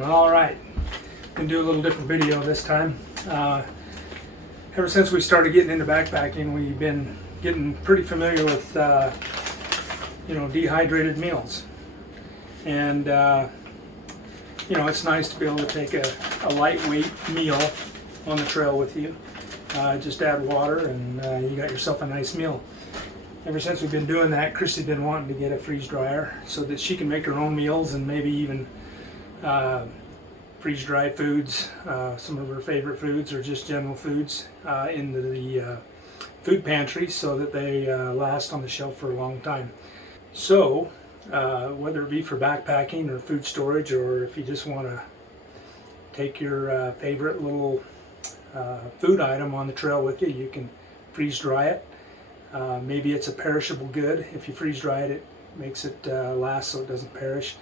Alright, gonna do a little different video this time. Ever since we started getting into backpacking, we've been getting pretty familiar with dehydrated meals. And it's nice to be able to take a lightweight meal on the trail with you. Just add water and you got yourself a nice meal. Ever since we've been doing that, Kristy's been wanting to get a freeze dryer so that she can make her own meals and maybe even freeze dry foods, some of her favorite foods or just general foods into the food pantry so that they last on the shelf for a long time. So whether it be for backpacking or food storage, or if you just want to take your favorite little food item on the trail with you, you can freeze dry it. Maybe it's a perishable good. If you freeze dry it, it makes it last so it doesn't perish.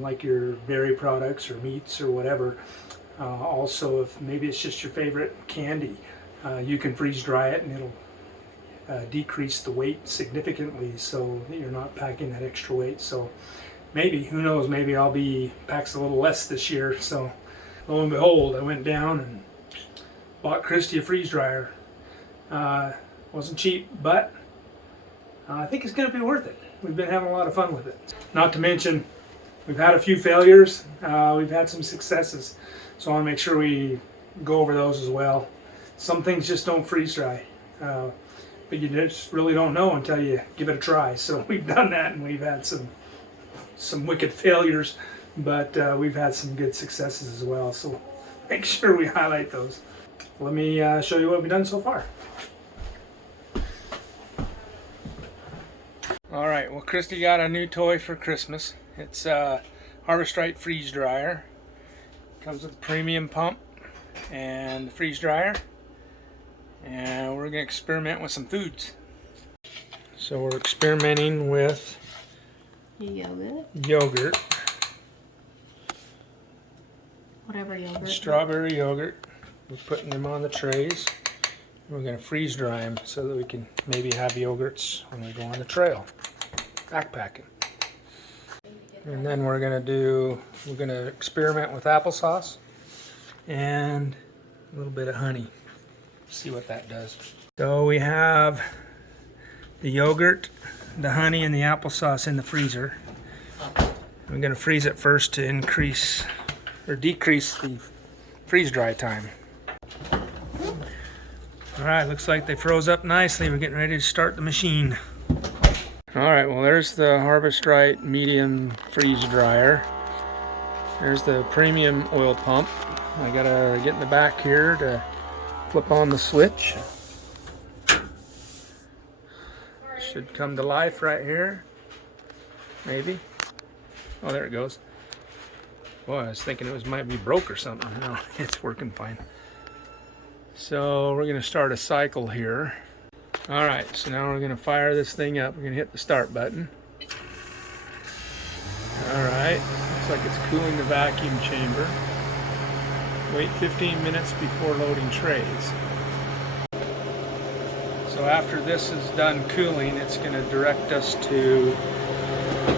Like your dairy products or meats or whatever. Also, if maybe it's just your favorite candy, you can freeze dry it and it'll decrease the weight significantly so that you're not packing that extra weight. So maybe, who knows, maybe I'll be packs a little less this year. So lo and behold, I went down and bought Kristy a freeze dryer. Wasn't cheap, but I think it's going to be worth it. We've been having a lot of fun with it. Not to mention, we've had a few failures, we've had some successes, so I want to make sure we go over those as well. Some things just don't freeze dry, but you just really don't know until you give it a try. So we've done that and we've had some wicked failures, but we've had some good successes as well, so make sure we highlight those. Let me show you what we've done so far. Alright, well, Kristy got a new toy for Christmas. It's a harvestright freeze dryer. Comes with a premium pump and the freeze dryer. And we're going to experiment with some foods. So we're experimenting with yogurt. Whatever yogurt. Strawberry yogurt. We're putting them on the trays. We're going to freeze dry them so that we can maybe have yogurts when we go on the trail, backpacking. And then we're going to experiment with applesauce and a little bit of honey. See what that does. So we have the yogurt, the honey, and the applesauce in the freezer. I'm going to freeze it first to increase or decrease the freeze dry time. Alright, looks like they froze up nicely. We're getting ready to start the machine. Alright, well, there's the harvestright medium freeze dryer. There's the premium oil pump. I gotta get in the back here to flip on the switch. Should come to life right here. Maybe. Oh, there it goes. Boy, I was thinking it might be broke or something. No, it's working fine. So we're going to start a cycle here. Alright, so now we're going to fire this thing up. We're going to hit the start button. Alright, looks like it's cooling the vacuum chamber. Wait 15 minutes before loading trays. So after this is done cooling, it's going to direct us to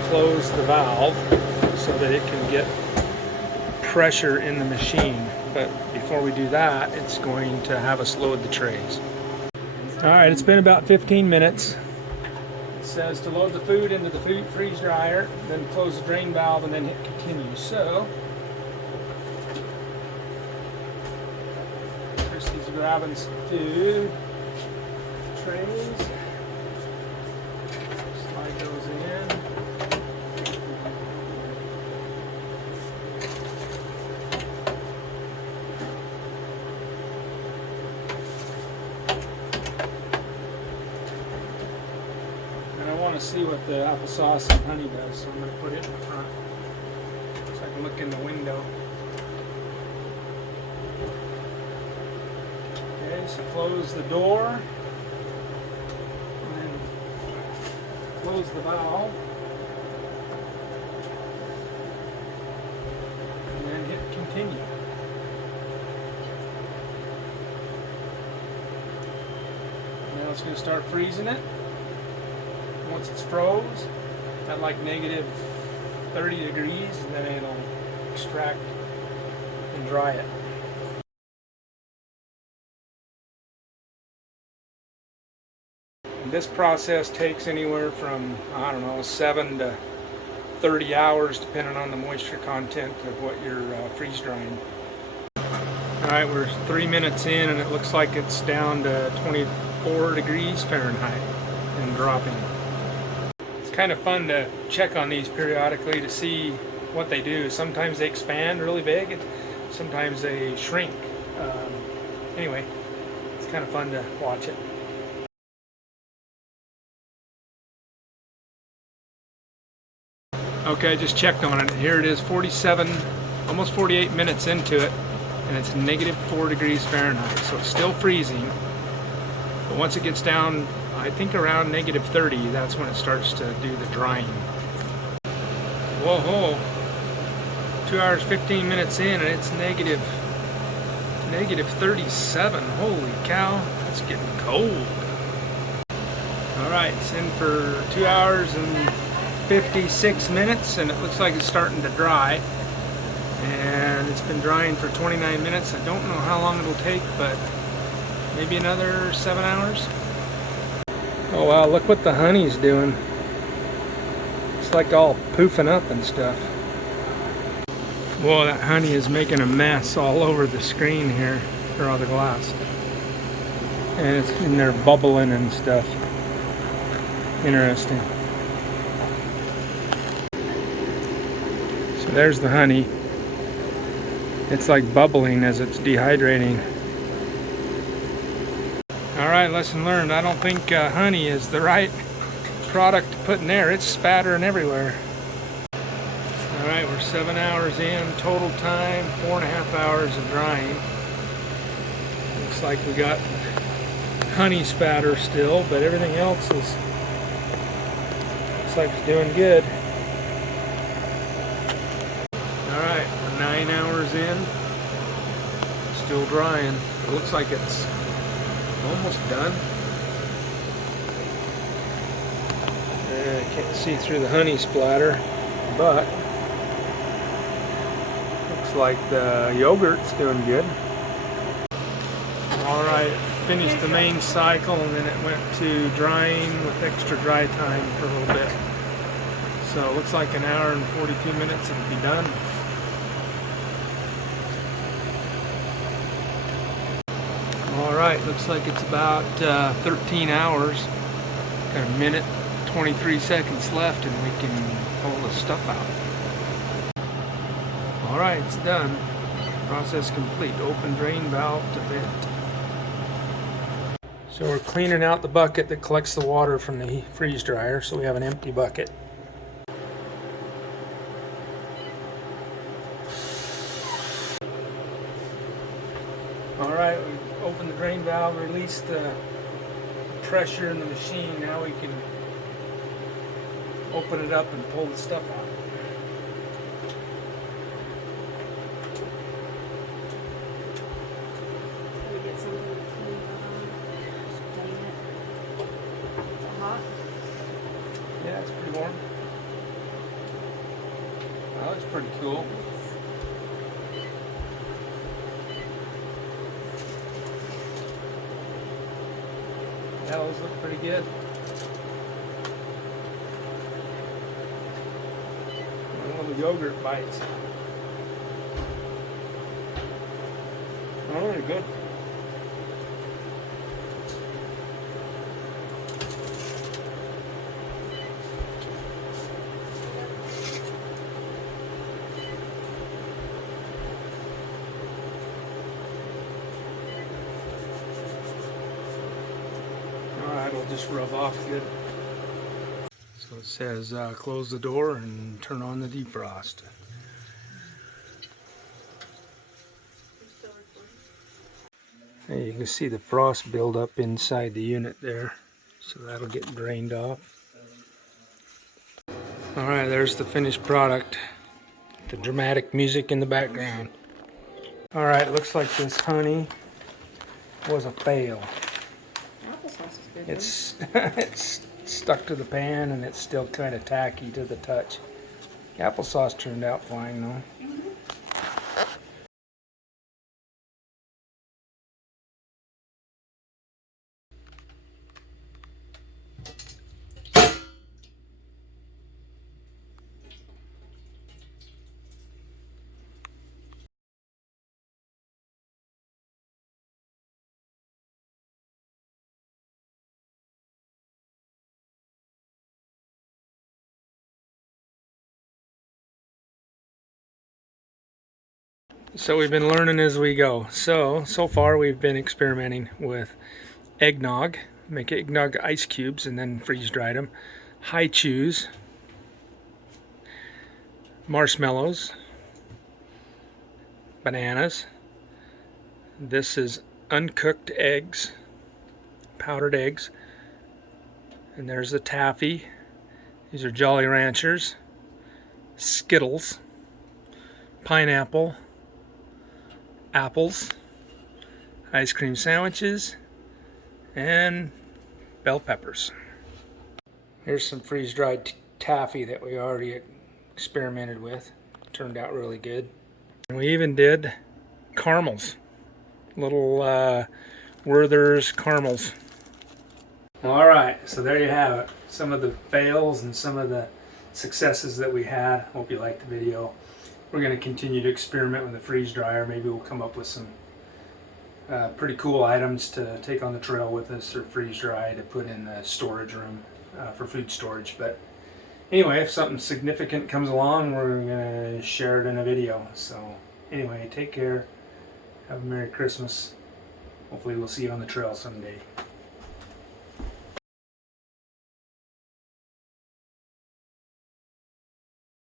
close the valve so that it can get pressure in the machine. But before we do that, it's going to have us load the trays. Alright, it's been about 15 minutes. It says to load the food into the freeze dryer, then close the drain valve, and then hit continue. So, Kristy's grabbing some food. Trays. Slide those in. To see what the applesauce and honey does, so I'm going to put it in the front so I can look in the window. Okay, so close the door and then close the valve and then hit continue. Now it's going to start freezing it. Once it's froze at like negative 30 degrees, then it'll extract and dry it. This process takes anywhere from, I don't know, 7 to 30 hours depending on the moisture content of what you're freeze drying. Alright, we're 3 minutes in and it looks like it's down to 24 degrees Fahrenheit and dropping. It's kind of fun to check on these periodically to see what they do. Sometimes they expand really big and sometimes they shrink. Anyway, it's kind of fun to watch it. Okay, I just checked on it. Here it is, 47, almost 48 minutes into it, and it's -4 degrees Fahrenheit, so it's still freezing. But once it gets down, I think around -30, that's when it starts to do the drying. Whoa, 2 hours, 15 minutes in, and it's -37. Holy cow, it's getting cold. All right, it's in for 2 hours and 56 minutes, and it looks like it's starting to dry, and it's been drying for 29 minutes. I don't know how long it'll take, but maybe another 7 hours. Oh wow, look what the honey's doing. It's like all poofing up and stuff. Whoa, that honey is making a mess all over the screen here, or on the glass, and it's in there bubbling and stuff. Interesting. There's the honey. It's like bubbling as it's dehydrating. Alright, lesson learned. I don't think honey is the right product to put in there. It's spattering everywhere. Alright, we're 7 hours in. Total time, 4.5 hours of drying. Looks like we got honey spatter still, but everything else looks like it's doing good. 9 hours in, still drying. It looks like it's almost done. I can't see through the honey splatter, but looks like the yogurt's doing good. Alright, finished the main cycle and then it went to drying with extra dry time for a little bit. So it looks like an hour and 42 minutes it'll be done. Alright, looks like it's about 13 hours. Got a minute, 23 seconds left and we can pull the stuff out. Alright, it's done. Process complete. Open drain valve to vent. So we're cleaning out the bucket that collects the water from the freeze dryer, so we have an empty bucket. Alright, we opened the drain valve, released the pressure in the machine. Now we can open it up and pull the stuff out. We get something to clean it on. Is it hot? Yeah, it's pretty warm. Well, it's pretty cool. That always look pretty good. One of the yogurt bites. Oh, they're good. It'll just rub off good. So it says close the door and turn on the defrost. And you can see the frost build up inside the unit there, so that'll get drained off. Alright, there's the finished product. The dramatic music in the background. Alright, looks like this honey was a fail. Applesauce is good. It's stuck to the pan and it's still kind of tacky to the touch. Applesauce turned out fine though. So we've been learning as we go. So far we've been experimenting with eggnog. Make eggnog ice cubes and then freeze dried them. High chews. Marshmallows. Bananas. This is uncooked eggs. Powdered eggs. And there's the taffy. These are Jolly Ranchers. Skittles. Pineapple. Apples, ice cream sandwiches, and bell peppers. Here's some freeze-dried taffy that we already experimented with. Turned out really good. And we even did caramels, little Werther's caramels. All right, so there you have it. Some of the fails and some of the successes that we had. Hope you liked the video. We're going to continue to experiment with the freeze dryer. Maybe we'll come up with some pretty cool items to take on the trail with us, or freeze dry to put in the storage room for food storage. But anyway, if something significant comes along, we're going to share it in a video. So anyway, take care. Have a Merry Christmas. Hopefully we'll see you on the trail someday.